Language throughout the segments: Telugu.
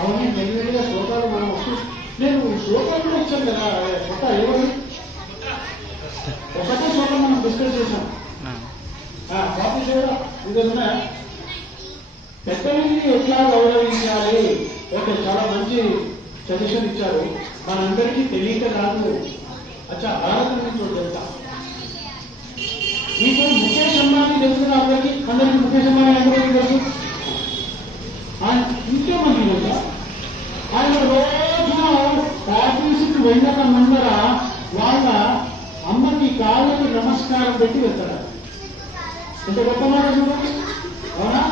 అవును మెల్లిగా శ్లోకాలు మనం వస్తూ నేను శ్లోకాలు కూడా ఇచ్చాను కదా కొత్త ఎవరు ఒకటే శ్లోకం మనం డిస్కస్ చేసాం కాపీ చేయడం ఇదన్నా పెద్దల్ని ఎట్లా గౌరవించాలి. ఓకే చాలా మంచి సజెషన్ ఇచ్చారు. మనందరికీ తెలియక కాదు. అచ్చా భారత నుంచి తెలుసా మీకు ముఖేష్ అంబానీ తెలుసు కదా అందరికీ ముఖేష్ అంబానీ అందరికీ తెలుసు. ఇంకేమంది తెలుసా ఆయన రోజున ఆఫీసుకి వెళ్ళక ముందర వాళ్ళ అమ్మకి కాళ్ళకి నమస్కారం పెట్టి వెళ్తాడు. ఎంత గొప్ప మాట చూడండి. అవునా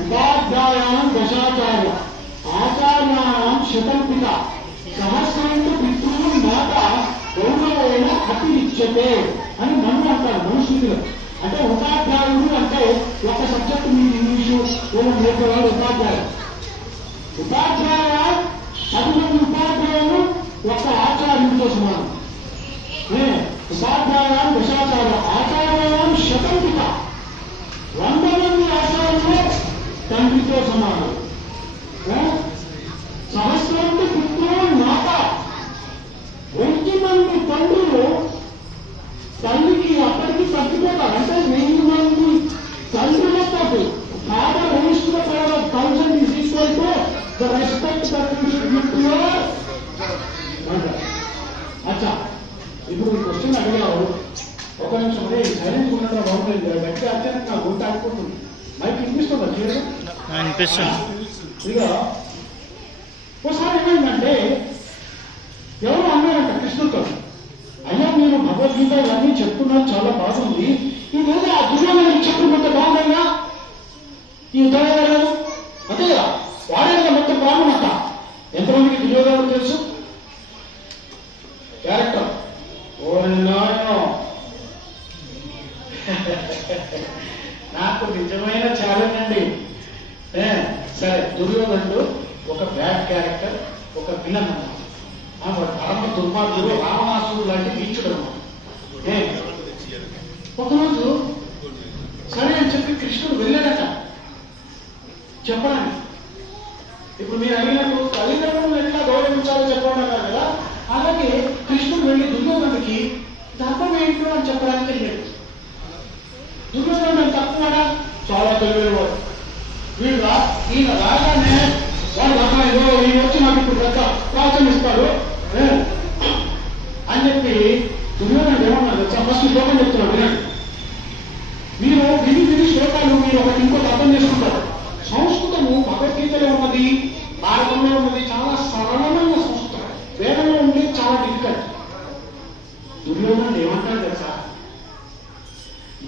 ఉపాధ్యాయాం దశాచార్య ఆచార్యాణం శతం పిత సహస్రంతో పితృ మాత గౌరవైన అతిరిచ్యతే అని మనం అంటారు మనుషులు. అంటే ఉపాధ్యాయుడు అంటే ఒక సబ్జెక్ట్ మీరు ఇంగ్లీషు నేర్పేవాడు ఉపాధ్యాయుడు. ఉపాధ్యాయ 10 మంది ఉపాధ్యాయులు ఒక ఆచార్యుడితో సమానం. ఉపాధ్యాయాం దశాచార్య ఆచార్యాం శతం పిత 100 మంది ఆచార్యులు తండ్రితో సమానం. సహస్రంతో పితృ మాత 1000 మంది తండ్రులు తల్లికి అప్పటికి తగ్గిపోతారు. అంటే 1000 మంది తండ్రులతో father race to the power of 1000 is equal to the respect that you should give to your mother. అచ్చా ఇప్పుడు ఈ క్వశ్చన్ అడిగారు. ఒక నిమిషం సైలెంట్ ఉండడం బాగుంటుంది. గట్టి అత్యంత నా గుంట ఆగిపోతుంది. మైక్ వినిపిస్తుందా క్లియర్? ఇక ఒకసారి ఏమైందంటే ఎవరు అన్నారంట కృష్ణుడితో, అయ్యా మీరు భగవద్గీత ఇవన్నీ చెప్తున్నారు చాలా బాగుంది. ఇదేదో ఆ దుర్యోధన చెప్పుకుంటే బాగుందయ్యా ఈ ఉదాహరణ అంతే కదా వాడే మొత్తం ప్రాబ్లం. ఎంతమందికి దుర్యోధనుడు తెలుసు క్యారెక్టర్? నాకు నిజమైన ఛాలెంజ్ అండి. సరే దుర్యోధనుడు ఒక బ్యాడ్ క్యారెక్టర్, ఒక విలన్ అన్నమాట. పరమ దుర్మార్గుడు, రావణాసుడు లాంటి నీచుడు అన్నమాట. ఒకరోజు సరే అని చెప్పి కృష్ణుడు వెళ్ళాడట చెప్పడానికి. ఇప్పుడు మీరు అడిగినప్పుడు తల్లిదండ్రులను ఎట్లా గౌరవించాలో చెప్పడం అన్నారు కదా, అలాగే కృష్ణుడు వెళ్ళి దుర్యోధనుడికి ధర్మం ఏంటో అని చెప్పడానికి వెళ్ళాడు. దుర్యోధనుడు తక్కువడా చాలా తెలివైన వాడు. ఈయన రాగానే వాడు అమ్మాయిలో ఈయన వచ్చి నాకు ఇప్పుడు ప్రాచం ఇస్తాడు అని చెప్పి దుర్యోధనుడు ఏమన్నాడు ఫస్ట్ శ్లోకం చెప్తున్నాడు వినండి. మీరు విని శ్లోకాలు మీరు ఒకటి ఇంకోటి అర్థం చేసుకుంటారు. సంస్కృతము భగవద్గీతలో ఉన్నది, భారతంలో ఉన్నది చాలా సరళమైన సంస్కృతం. వేదంలో ఉండి చాలా డిఫికల్ట్. దుర్యోధనుడు ఏమంటాడు తెలుసా?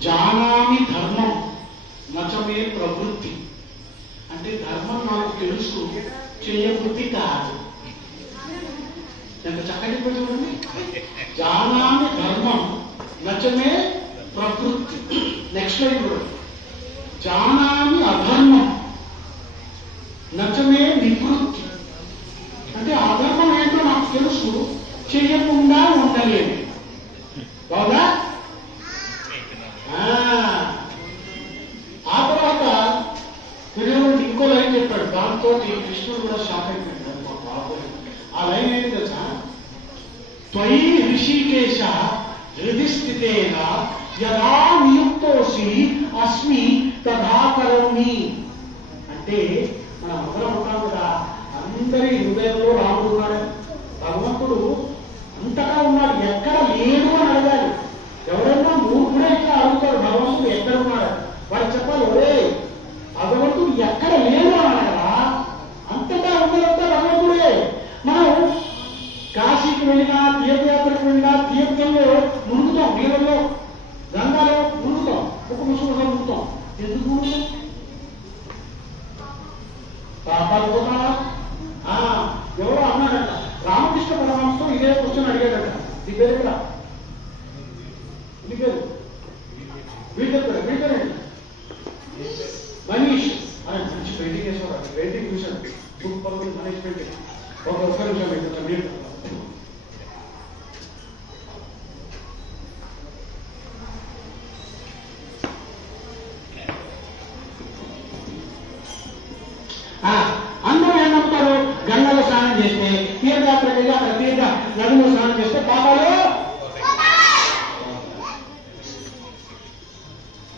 జానామి ధర్మం నచమే ప్రవృత్తి. అంటే ధర్మం నాకు తెలుసు, చేయబుద్ధి కాదు. ఎంత చక్కటి చూడండి. జానామి ధర్మం నచమే ప్రవృత్తి. నెక్స్ట్ లైన్ కూడా జానామి అధర్మం నచమే నివృత్తి. అంటే అధర్మం ఏంటో నాకు తెలుసు, చేయకుండా ఉండలేదు. బాగా ఆ తర్వాత దుర్యోధనుడు ఇంకో లైన్ చెప్పాడు. దాంతో కృష్ణుడు కూడా షాక్ అయిపోయాడు. ఆ లైన్ ఏంటి తెలుసా? త్వయి ఋషికేశ హృది స్థితేన యదా నియుక్తోసి అస్మి తథా కరోమి. అంటే మనం అందరం ఉంటాం కదా, అందరి హృదయంలో రాముడు ఉన్నాడు. భగవంతుడు అంతటా ఉన్నాడు, ఎక్కడ లేడు అని అడగాలి. ఎవరైనా మూర్ఖుడే ఇట్లా అడుగుతాడు భగవంతుడు ఎక్కడ ఉన్నాడు. వాడు చెప్పాలి ఒరే భగవంతుడు ఎక్కడ లేడు అన్నాడా? అంతటా ఉన్నదంతా భగవంతుడే. మనం కాశీకి వెళ్ళినా, తీర్థయాత్రకు వెళ్ళినా తీర్థంలో మునుగుతాం, నీళ్ళలో గంగాలో మునుగుతాం, ఒక ముసుగులో మునుగుతాం. ఎందుకు మునుగుతాం? పాపాలు కూడా. ఎవరో అన్నాడట, రామకృష్ణ పరమహంసతో ఇదే క్వశ్చన్ అడిగాడట. ఈ పేరు కూడా వీళ్ళండి మనీష్ అని మంచి పెయింటింగ్ వేసేవాడు. పెయింటింగ్ చూశాను, సూపర్ మనీష్ పెయింటింగ్. ఒక్క నిమిషం మీరు నదిలో స్నానం చేస్తే పాపాలు.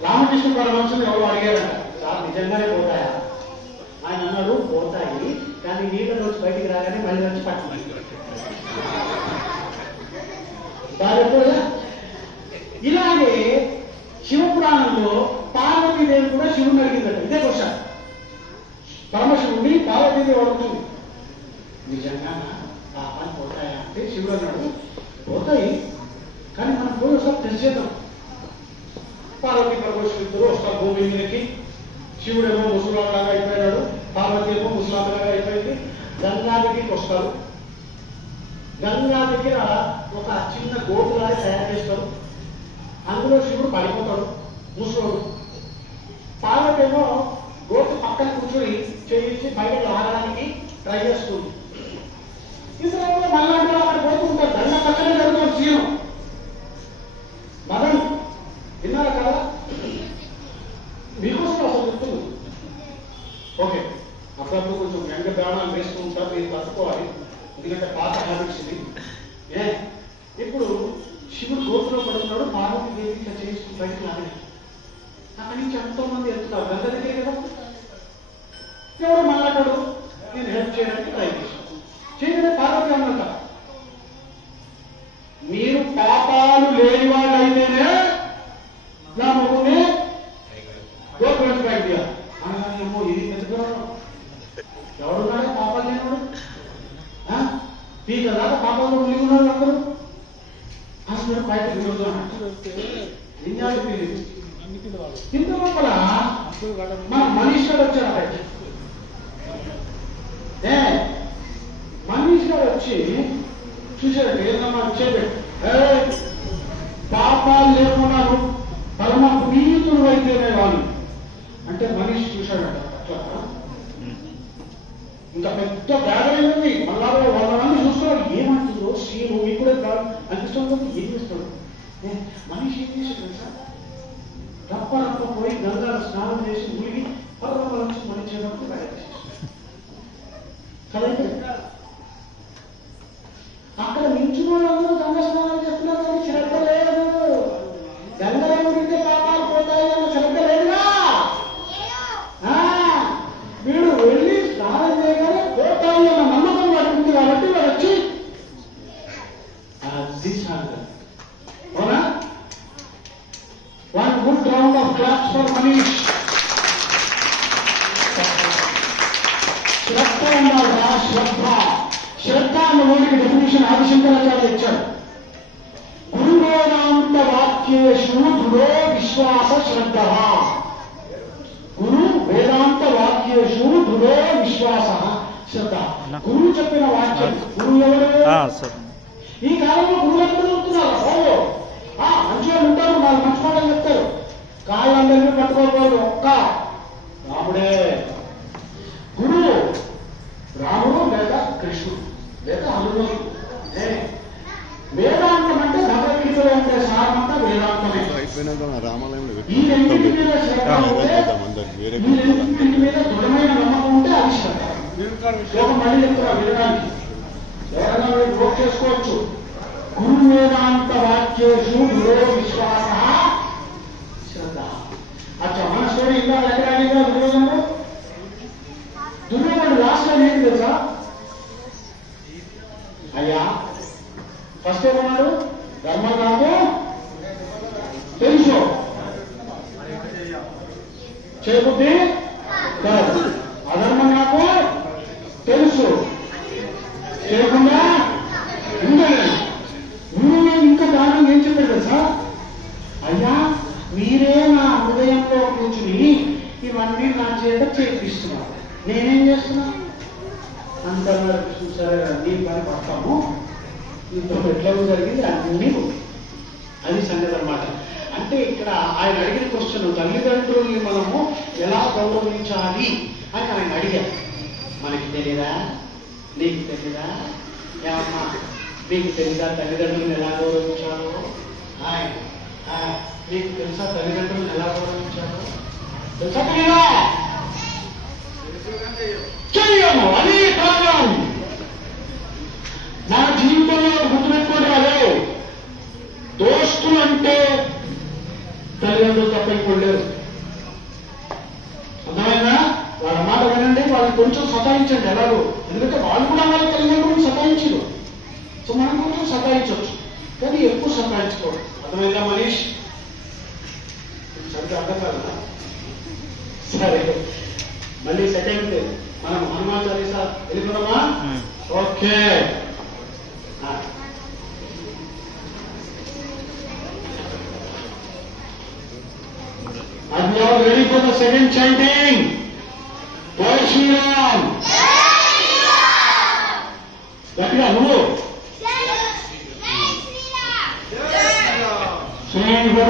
రామకృష్ణ పరమహంసను ఎవరు అడిగారంట, సార్ నిజంగానే పోతాయా? ఆయన అన్నాడు, పోతాయి, కానీ నీళ్ళలోంచి బయటికి రాగానే మళ్ళీ వచ్చి పట్టుకున్నాయి. ఇలాగే శివపురాణంలో పార్వతీదేవి కూడా శివుని అడిగిందట ఇదే క్వశ్చన్. పరమశివుడిని పార్వతీదేవి అడుగుతుంది, నిజంగా పాపాలు పోతాయా అంటే శివుడు అన్నాడు, పోతాయి, కానీ మనం పోయి ఒకసారి టెస్ట్ చేద్దాం. పార్వతీ పరమేశ్వరుడు ఇద్దరు వస్తారు భూమి మీదకి. శివుడేమో ముసలాంలాగా అయిపోయాడు, పార్వతి ఏమో ముసలాంలాగా అయిపోయింది. గంగా దగ్గరికి వస్తారు. గంగా దగ్గర ఒక చిన్న గోపులాగా తయారు చేస్తారు. అందులో శివుడు పడిపోతాడు ముసలోడు. పార్వతి ఏమో గోపు పక్కన కూర్చొని చేయించి బయటకు లాగడానికి ట్రై చేస్తుంది. ఇద్దరు మళ్ళా అక్కడ పోతుంటారు. గంగ పక్కనే జరుగుతుంది సీను. మదన్ విన్నారా కదా? మీకోసం అసలు చెప్తుంది. ఓకే, అప్పుడప్పుడు కొంచెం వెంట ప్రాణాలు వేస్తూ ఉంటారు, మీరు తట్టుకోవాలి, ఎందుకంటే పాత హ్యాబిట్స్ ఇది. ఇప్పుడు శివుడు గోపులో పడుతున్నాడు, పార్వతీదేవి ఇట్లా చేసుకుని బయటకు లాగా. అక్కడి నుంచి ఎంతో మంది ఎత్తుతారు, గంగ దగ్గరే కదా. ఎవరు మాట్లాడాడు, నేను హెల్ప్ చేయడానికి ట్రై చేశాను. చేయగానే పార్వతి అన్నంట, మీరు పాపాలు లేని వాళ్ళు అయితేనే నా మొగుని గోపురం బయట తీయాలి. అనగానేమో ఇది పెద్దగా ఎవడున్నాడే పాపాలు లేనివాడు, పీక దాకా పాపాలు మునిగున్నాడు అందరూ. అసలు బయట ఇంత లోపల మన మనీష్ గారు వచ్చాడు. బయట మనీష్ గారు వచ్చి చూశాడు, ఏదమ్మా చేపెట్టు, పాపాలు లేకుండా పరమ పునీతుడు అయితేనే వాళ్ళు అంటే మనీష్ చూశాడట. అట్లా ఇంకా పెద్ద బ్యాగరీ ఉంది, మళ్ళా 100 మంది చూస్తాడు. ఏమంటుందో శ్రీను ఇప్పుడే అనిపిస్తుంది, ఏం చేస్తాడు మనీష్? ఏం చేశాడు తెలుసా? రప్ప పోయి గంగాలో స్నానం చేసి మునిగి పర్వ నుంచి మనిషి చేయడానికి కదండి. అక్కడ మించిన వాళ్ళందరూ గంగా స్నానం చేస్తున్నారు, కానీ శ్రద్ధ లేదు. గంగలో మునిగితే పాపాలు పోతాయి అన్న శ్రద్ధ లేదుగా. వీడు వెళ్ళి స్నానం చేయగానే పోతాయి అన్న నమ్మకం వాడికి ఉంది కాబట్టి వాడు వచ్చి అవునా? One good round of claps for Manish. శ్రద్ధ ఉండాలిరా, శ్రద్ధ. శ్రద్ధ అన్న వర్డ్కి డెఫినేషన్ ఆదిశంకరాచార్య ఇచ్చాడు. గురువేదాంత వాక్యేషు దృఢో విశ్వాస శ్రద్ధ. గురు వేదాంత వాక్యేషు దృఢో విశ్వాస శ్రద్ధ. గురువు చెప్పిన వాక్యం. గురువు ఎవరు? ఈ కాలంలో గురువులు ఎక్కడ చెప్తున్నారు? మంచిగా ఉంటారు, వాళ్ళు మంచి మాటలు చెప్తారు. కాళ్ళందరినీ పట్టుకోకూడదు, ఒక్క రాముడే గురువు. రాముడు లేదా కృష్ణుడు లేదా హనుమంతుడు. వేదాంతం అంటే భగవద్గీతలో ఉండే సారమంతా వేదాంతమే. ఈ రెండింటి మీద శ్రద్ధ ఉంటే, ఈ రెండింటి మీద దృఢమైన నమ్మకం ఉంటే అది శ్రద్ధ. మళ్ళీ చెప్తున్నా వినడానికి, ఎవరైనా మీరు నోట్ చేసుకోవచ్చు. గురు వేదాంత వాక్యేషు దృఢో విశ్వాస శ్రద్ధ. అచ్చా, మన స్టోరీ ఇంకా ఎక్కడ అడిగా దుర్యోధనుడు. దుర్యోధనుడు లాస్ట్ టైం ఏంటి తెలుసా? అయ్యా ఫస్ట్ ఏమన్నాడు? ధర్మం నాకు తెలుసు, చేయబుద్ధి కాదు. అధర్మం నాకు తెలుసు, చేయకుండా ఉండలేదు. నువ్వు ఇంకా దారుణం ఏం చెప్పాడు తెలుసా? అయ్యా మీరే నా హృదయంలో కూర్చుని ఇవన్నీ నా చేత చేపిస్తున్నారు, నేనేం చేస్తున్నా అంటున్నారు. సరే నీ పని పడతాము, ఇంత ఎట్లా జరిగింది అన్నీ అది సంగతి అనమాట. అంటే ఇక్కడ ఆయన అడిగిన క్వశ్చన్, తల్లిదండ్రుల్ని మనము ఎలా గౌరవించాలి అని ఆయన అడిగారు. మనకి తెలియదా? నీకు తెలియదా? ఏమమ్మా మీకు తెలుసా తల్లిదండ్రులను ఎలా గౌరవించాలో? మీకు తెలుసా తల్లిదండ్రులను ఎలా గౌరవించాలో? తెలుసా తెలియదా? చెయ్యము, అది కారణం. నా జీవితంలో తల్లిదండ్రులు తప్ప ఇంకోటి లేరు. అర్థమైనా వాళ్ళ మాట వినండి, వాళ్ళని కొంచెం సతాయించండి ఎలాగో. ఎందుకంటే వాళ్ళు కూడా వాళ్ళ తల్లిదండ్రులను సతాయించరు. సో మనం కొంచెం సతాయించవచ్చు, కానీ ఎక్కువ సతాయించుకోవడం. అర్థమైందా మనీష్? సరిగ్గా అర్థం కాదా? సరే, మళ్ళీ సెకండ్ మనం హనుమాన్ చాలీసా వెళ్ళిపోదామా? Okay. Are you all ready for the second chanting? Jai Shri Ram. గట్టిగా నువ్వు.